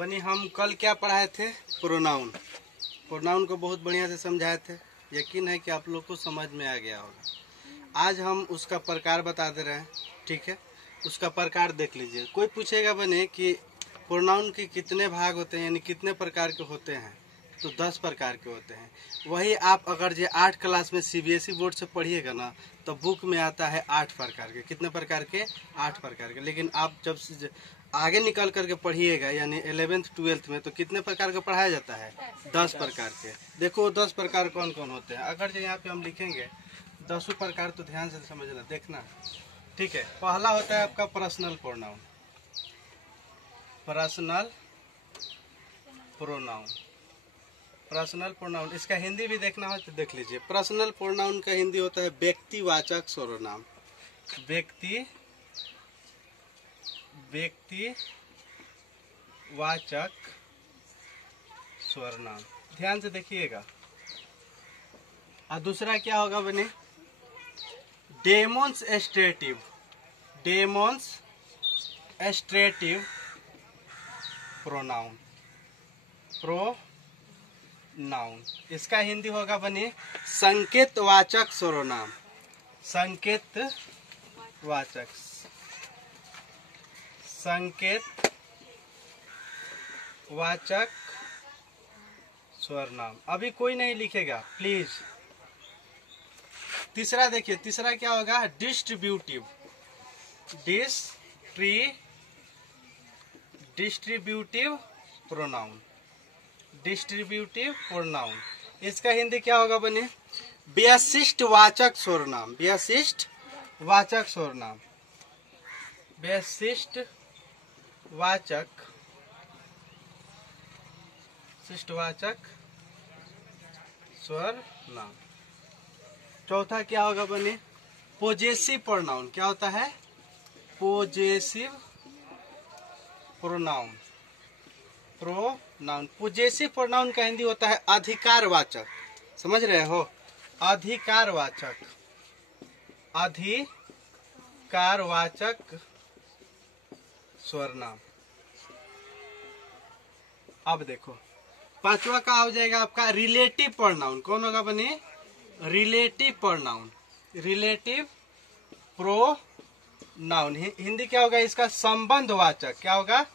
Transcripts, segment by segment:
बनी हम कल क्या पढ़ाए थे? प्रोनाउन। प्रोनाउन को बहुत बढ़िया से समझाए थे। यकीन है कि आप लोग को समझ में आ गया होगा। आज हम उसका प्रकार बता दे रहे हैं। ठीक है, उसका प्रकार देख लीजिए। कोई पूछेगा बने कि प्रोनाउन के कितने भाग होते हैं, यानी कितने प्रकार के होते हैं, तो 10 प्रकार के होते हैं। वही आप अगर जो 8 क्लास में सीबीएसई बोर्ड से पढ़िएगा ना, तो बुक में आता है 8 प्रकार के। कितने प्रकार के? 8 प्रकार के। लेकिन आप जब आगे निकल करके पढ़िएगा, यानी 11th 12th में, तो कितने प्रकार का पढ़ाया जाता है? 10 प्रकार के। देखो 10 प्रकार कौन कौन होते हैं। अगर जो यहाँ पे हम लिखेंगे 10 प्रकार, तो ध्यान से समझना, देखना। ठीक है, पहला होता है आपका personal pronoun. Personal pronoun, personal pronoun, इसका हिंदी भी देखना हो तो देख लीजिए। पर्सनल प्रोनाउन का हिंदी होता है व्यक्तिवाचक सर्वनाम। व्यक्तिवाचक सर्वनाम, ध्यान से देखिएगा। और दूसरा क्या होगा बने? डेमोन्स्ट्रेटिव। Demonstrative pronoun. नाउन, इसका हिंदी होगा बने संकेतवाचक सर्वनाम। संकेतवाचक सर्वनाम। अभी कोई नहीं लिखेगा प्लीज। तीसरा देखिए, तीसरा क्या होगा? Distributive pronoun. डिस्ट्रीब्यूटिव प्रोनाउन, इसका हिंदी क्या होगा बने? व्यशिष्टवाचक सर्वनाम। व्यशिष्टवाचक सर्वनाम। व्यशिष्टवाचक सर्वनाम। चौथा क्या होगा बने? Possessive pronoun. क्या होता है? Possessive pronoun. पोजेसिव प्रोनाउन का हिंदी होता है अधिकारवाचक। समझ रहे हो? अधिकारवाचक सर्वनाम। अब देखो पांचवा का हो जाएगा आपका रिलेटिव प्रोनाउन। कौन होगा बने? Relative pronoun. Relative pronoun Hindi क्या होगा इसका? संबंधवाचक। क्या होगा?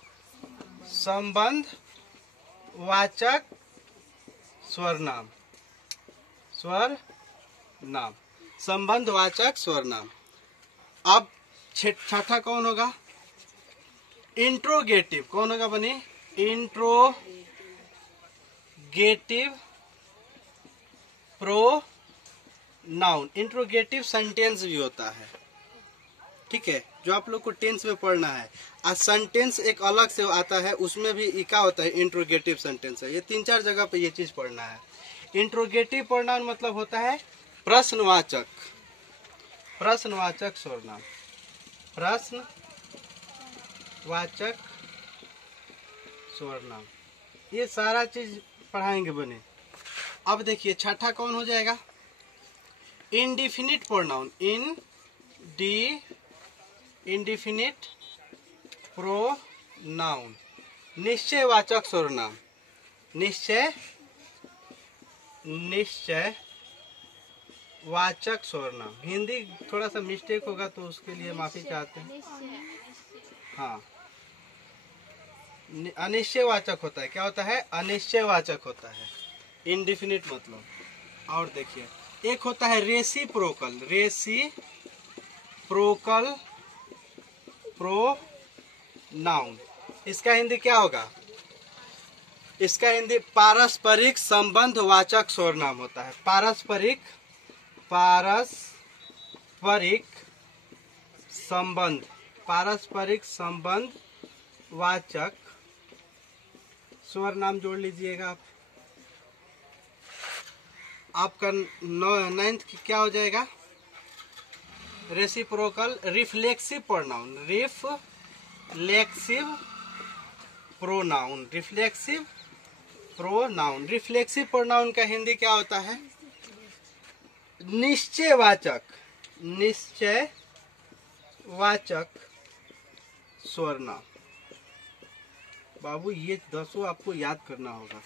संबंधवाचक सर्वनाम। संबंधवाचक सर्वनाम। अब छठा कौन होगा? इंट्रोगेटिव। कौन होगा बने? Interrogative pronoun. इंट्रोगेटिव सेंटेंस भी होता है। ठीक है, जो आप लोग को टेंस में पढ़ना है। और सेंटेंस एक अलग से आता है, उसमें भी इका होता है, इंट्रोगेटिव सेंटेंस है। ये 3-4 जगह पे ये चीज पढ़ना है। इंट्रोगेटिव प्रोनाउन मतलब होता है प्रश्नवाचक सर्वनाम। प्रश्नवाचक सर्वनाम, ये सारा चीज पढ़ाएंगे बने। अब देखिए छठा कौन हो जाएगा? Indefinite pronoun. इंडिफिनिट प्रोनाउन, निश्चयवाचक सर्वनाम। निश्चयवाचक सर्वनाम। हिंदी थोड़ा सा मिस्टेक होगा तो उसके लिए माफी चाहते हैं। हाँ, अनिश्चयवाचक होता है। क्या होता है? अनिश्चयवाचक होता है इंडिफिनिट मतलब। और देखिए एक होता है रेसिप्रोकल प्रोनाउन। इसका हिंदी क्या होगा? इसका हिंदी पारस्परिक संबंधवाचक सर्वनाम होता है। पारस्परिक संबंध वाचक सर्वनाम जोड़ लीजिएगा आप। आपका 9th क्या हो जाएगा? Reciprocal reflexive pronoun. Reflexive pronoun का हिंदी क्या होता है? निश्चयवाचक सर्वनाम। बाबू ये 10 आपको याद करना होगा।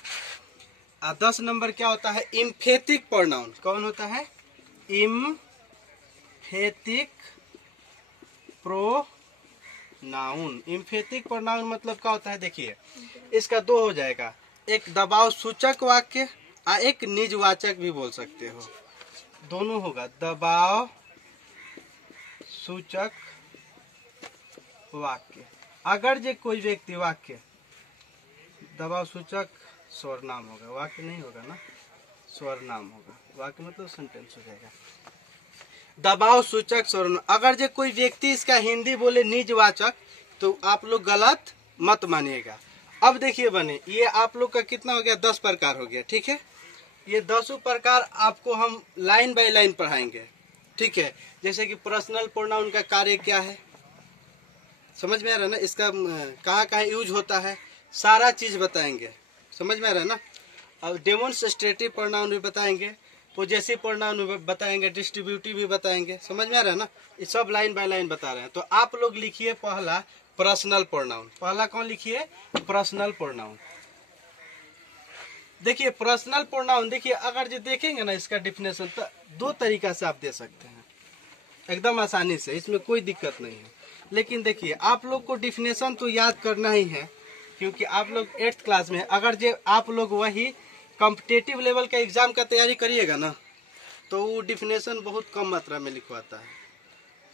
10 नंबर क्या होता है? Emphatic pronoun. कौन होता है? Emphatic pronoun. इम्फेटिक प्रोनाउन मतलब क्या होता है? देखिए इसका 2 हो जाएगा, एक दबाव सूचक वाक्य और एक निजवाचक भी बोल सकते हो, दोनों होगा। दबाव सूचक वाक्य। अगर जे कोई व्यक्ति वाक्य, दबाव सूचक सर्वनाम होगा, वाक्य नहीं होगा ना, सर्वनाम होगा। वाक्य मतलब सेंटेंस हो जाएगा। दबाव सूचक सर्वनाम। अगर जो कोई व्यक्ति इसका हिंदी बोले निजवाचक तो आप लोग गलत मत मानिएगा। अब देखिए बने, ये आप लोग का कितना हो गया? 10 प्रकार हो गया, ठीक है। ये 10 प्रकार आपको हम लाइन बाय लाइन पढ़ाएंगे, ठीक है। जैसे कि पर्सनल प्रोनाउन का कार्य क्या है, समझ में आ रहा है ना, इसका कहाँ कहाँ यूज होता है, सारा चीज बताएंगे, समझ में आ रहा है ना। अब डेमोन्स्ट्रेटिव प्रोनाउन भी बताएंगे, पॉजेसिव प्रोनाउन भी बताएंगे, डिस्ट्रीब्यूटिव भी बताएंगे, समझ में आ रहा है ना। ये सब लाइन बाय लाइन बता रहे हैं। तो आप लोग लिखिए पहला पर्सनल प्रोनाउन। पहला कौन लिखिए? Personal pronoun. देखिए पर्सनल प्रोनाउन, देखिए अगर जो देखेंगे ना इसका डिफिनेशन तो 2 तरीका से आप दे सकते हैं, एकदम आसानी से, इसमें कोई दिक्कत नहीं है। लेकिन देखिए आप लोग को डिफिनेशन तो याद करना ही है, क्योंकि आप लोग 8th क्लास में। अगर जो आप लोग वही कॉम्पिटिटिव लेवल का एग्जाम का तैयारी करिएगा ना तो वो डिफिनेशन बहुत कम मात्रा में लिखवाता है,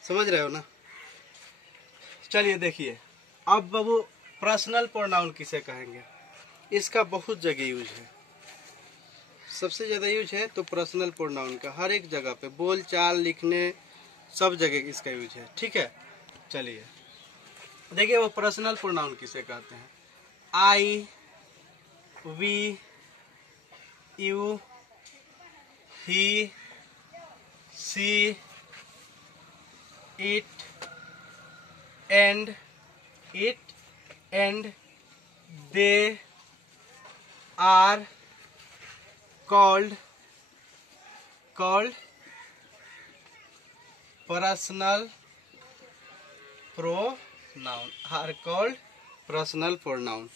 समझ रहे हो ना। चलिए देखिए, अब बाबू पर्सनल प्रोनाउन किसे कहेंगे? इसका बहुत जगह यूज है, सबसे ज्यादा यूज है तो पर्सनल प्रोनाउन का। हर एक जगह पे बोल चाल लिखने सब जगह इसका यूज है, ठीक है। चलिए देखिए वो पर्सनल प्रोनाउन किसे कहते हैं? I, we, you, he, she, it and they are called personal pronoun, are called personal pronoun।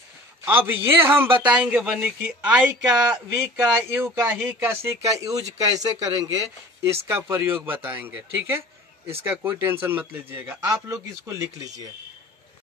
अब ये हम बताएंगे बनी कि आई का, वी का, यू का, ही का, सी का यूज कैसे करेंगे, इसका प्रयोग बताएंगे, ठीक है। इसका कोई टेंशन मत लीजिएगा, आप लोग इसको लिख लीजिए।